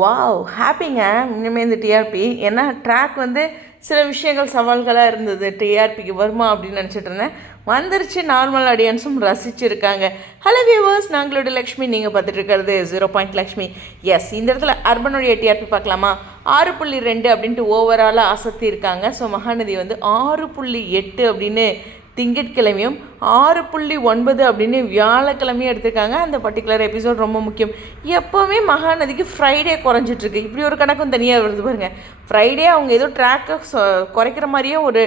Wow ஹாப்பிங்க இனிமேல் இந்த TRP ஏன்னா ட்ராக் வந்து சில விஷயங்கள் சவால்களாக இருந்தது. டிஆர்பிக்கு வருமா அப்படின்னு நினச்சிட்டு இருந்தேன். வந்துருச்சு நார்மல் ஆடியன்ஸும் ரசிச்சிருக்காங்க. ஹலோ வியூவர்ஸ் நாங்களோட லக்ஷ்மி. நீங்கள் பார்த்துட்டு இருக்கிறது ஜீரோ பாயிண்ட் லக்ஷ்மி எஸ் இந்த இடத்துல அர்பனுடைய டிஆர்பி பார்க்கலாமா? ஆறு புள்ளி ரெண்டு அப்படின்ட்டு ஓவராலாக அசத்தி இருக்காங்க. ஸோ மகாநதி வந்து ஆறு புள்ளி எட்டு அப்படின்னு திங்கட்கிழமையும் ஆறு புள்ளி ஒன்பது அப்படின்னு வியாழக்கிழமையும் எடுத்திருக்காங்க. அந்த பர்டிகுலர் எபிசோட் ரொம்ப முக்கியம். எப்போவுமே மகாநதிக்கு ஃப்ரைடே குறைஞ்சிட்ருக்கு. இப்படி ஒரு கணக்கும் தனியாக வருது பாருங்கள் ஃப்ரைடே அவங்க ஏதோ ட்ராக்கை குறைக்கிற மாதிரியே ஒரு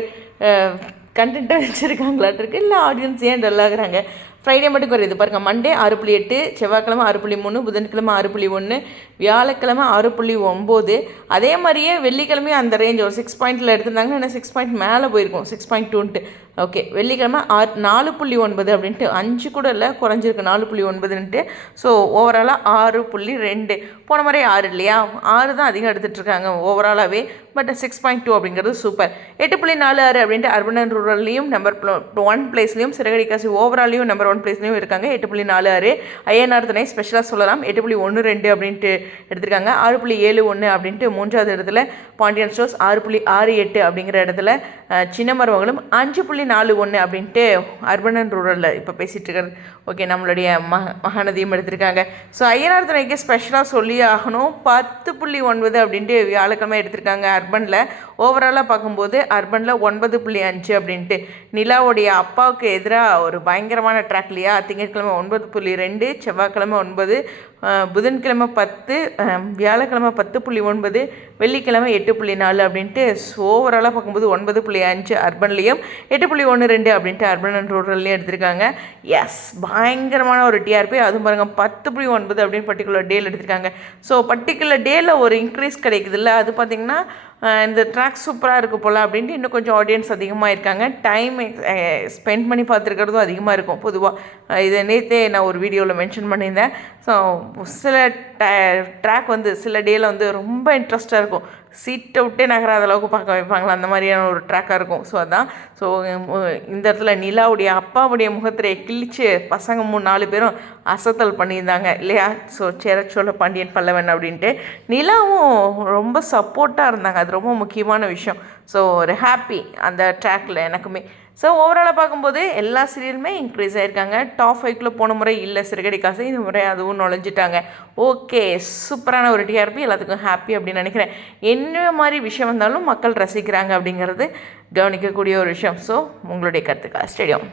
கண்டென்ட்டாக வச்சுருக்காங்களாட்டிருக்கு. இல்லை ஆடியன்ஸ் ஏன் டல்லாகிறாங்க ஃப்ரைடே மட்டும் குறையுது. பாருங்கள் மண்டே ஆறு புள்ளி எட்டு செவ்வாய்க்கிழமை ஆறு புள்ளி மூணு புதன்கிழமை ஆறு புள்ளி ஒன்று வியாழக்கிழமை ஆறு புள்ளி ஒம்பது. அதே மாதிரியே வெள்ளிக்கிழமையும் அந்த ரேஞ்ச் ஒரு சிக்ஸ் பாயிண்ட்டில் எடுத்திருந்தாங்கன்னா என்ன சிக்ஸ் பாயிண்ட் மேலே போயிருக்கும். சிக்ஸ் பாயிண்ட் டூன்ட்டு ஓகே வெள்ளிக்கிழமை ஆறு நாலு புள்ளி ஒன்பது அப்படின்ட்டு. அஞ்சு கூட இல்லை குறைஞ்சிருக்கு. நாலு புள்ளி ஒன்பதுன்ட்டு. ஸோ ஓவராலாக ஆறு புள்ளி ரெண்டு. போன மாதிரி ஆறு இல்லையா? ஆறு தான் அதிகம் எடுத்துகிட்ருக்காங்க ஓவராலாகவே பட் சிக்ஸ் பாயிண்ட் டூ அப்படிங்கிறது சூப்பர் எட்டு புள்ளி நாலு ஆறு அப்படின்ட்டு அர்பன் அண்ட் ரூரல்லையும் நம்பர் ஒன் பிளேஸ்லையும் சிறகடிக்காசி ஓவராலையும் நம்பர் ஒன் பிளேஸ்லையும் இருக்காங்க. எட்டு புள்ளி நாலு ஆறு ஐஎன்ஆர் துணை ஸ்பெஷலாக சொல்லலாம். எட்டு புள்ளி ஒன்று ரெண்டு அப்படின்ட்டு எடுத்திருக்காங்க. ஆறு புள்ளி ஏழு ஒன்று அப்படின்ட்டு மூன்றாவது இடத்துல பாண்டியன் ஸ்டோர்ஸ் ஆறு புள்ளி ஆறு எட்டு அப்படிங்கிற இடத்துல சின்ன மருமகளும் அஞ்சு புள்ளி நாலு ஒன்று அப்படின்ட்டு அர்பன் அண்ட் ரூரலில் இப்போ பேசிகிட்டு இருக்கிறது ஓகே நம்மளுடைய மக மகாநதியும் எடுத்திருக்காங்க. ஸோ ஐயனார் துணைக்கு ஸ்பெஷலாக சொல்லி ஆகணும். பத்து புள்ளி ஒன்பது அப்படின்ட்டு வியாழக்கிழமை எடுத்திருக்காங்க. அர்பனில் ஓவராலாக பார்க்கும்போது அர்பனில் ஒன்பது புள்ளி அஞ்சு அப்படின்ட்டு. நிலாவுடைய அப்பாவுக்கு எதிராக ஒரு பயங்கரமான ட்ராக்லையா திங்கட்கிழமை ஒன்பது புள்ளி ரெண்டு செவ்வாய்க்கிழமை ஒன்பது புதன்கிழமை பத்து வியாழக்கிழமை பத்து புள்ளி ஒன்பது வெள்ளிக்கிழமை எட்டு புள்ளி நாலு அப்படின்ட்டு. ஓவராலாக பார்க்கும்போது ஒன்பது புள்ளி அஞ்சு அர்பன்லேயும் எட்டு புள்ளி ஒன்று ரெண்டு அப்படின்ட்டு அர்பன் அண்ட் ரூரல்லையும் எடுத்திருக்காங்க. எஸ் பயங்கரமான ஒரு டிஆர்பி அதுவும் பாருங்கள் பத்து புள்ளி ஒன்பது அப்படின்னு பர்டிகுலர் டேல எடுத்திருக்காங்க. ஸோ பர்டிகுலர் டேல ஒரு இன்க்ரீஸ் கிடைக்குதுல்ல? அது பார்த்திங்கன்னா இந்த ட்ரா ட்ராக் சூப்பராக இருக்குது போல் அப்படின்ட்டு இன்னும் கொஞ்சம் ஆடியன்ஸ் அதிகமாக இருக்காங்க. டைம் ஸ்பெண்ட் eh, பண்ணி பார்த்துருக்கிறதும் அதிகமாக இருக்கும். பொதுவாக இதை நேற்றே நான் ஒரு வீடியோவில் மென்ஷன் பண்ணியிருந்தேன். ஸோ சில ட்ராக் வந்து சில டேயில் வந்து ரொம்ப இன்ட்ரெஸ்ட்டாக இருக்கும். சீட்டை விட்டே நகராத அளவுக்கு பார்க்க வைப்பாங்களா? அந்த மாதிரியான ஒரு ட்ராக்காக இருக்கும். ஸோ அதான். ஸோ இந்த இடத்துல நிலாவுடைய அப்பாவுடைய முகத்திரையை கிழிச்சு பசங்க மூணு நாலு பேரும் அசத்தல் பண்ணியிருந்தாங்க. இல்லையா? ஸோ சேரச்சோழ பாண்டியன் பல்லவன் அப்படின்ட்டு. நிலாவும் ரொம்ப சப்போர்ட்டாக இருந்தாங்க. அது ரொம்ப முக்கியமான விஷயம். ஸோ ஒரு ஹாப்பி அந்த ட்ராக்கில் எனக்குமே. ஸோ ஓவராலாக பார்க்கும்போது எல்லா சீரியலுமே இன்க்ரீஸ் ஆகிருக்காங்க டாப் ஃபைவ்க்குள்ளே போன முறை இல்லை சிறுகடி காசு. இந்த முறை அதுவும் நுழைஞ்சிட்டாங்க. ஓகே சூப்பரான ஒரு டிஆர்பி எல்லாத்துக்கும் ஹாப்பி அப்படின்னு நினைக்கிறேன். என்ன மாதிரி விஷயம் வந்தாலும் மக்கள் ரசிக்கிறாங்க அப்படிங்கிறது கவனிக்கக்கூடிய ஒரு விஷயம். ஸோ உங்களுடைய கருத்துக்கா ஸ்டேடியம்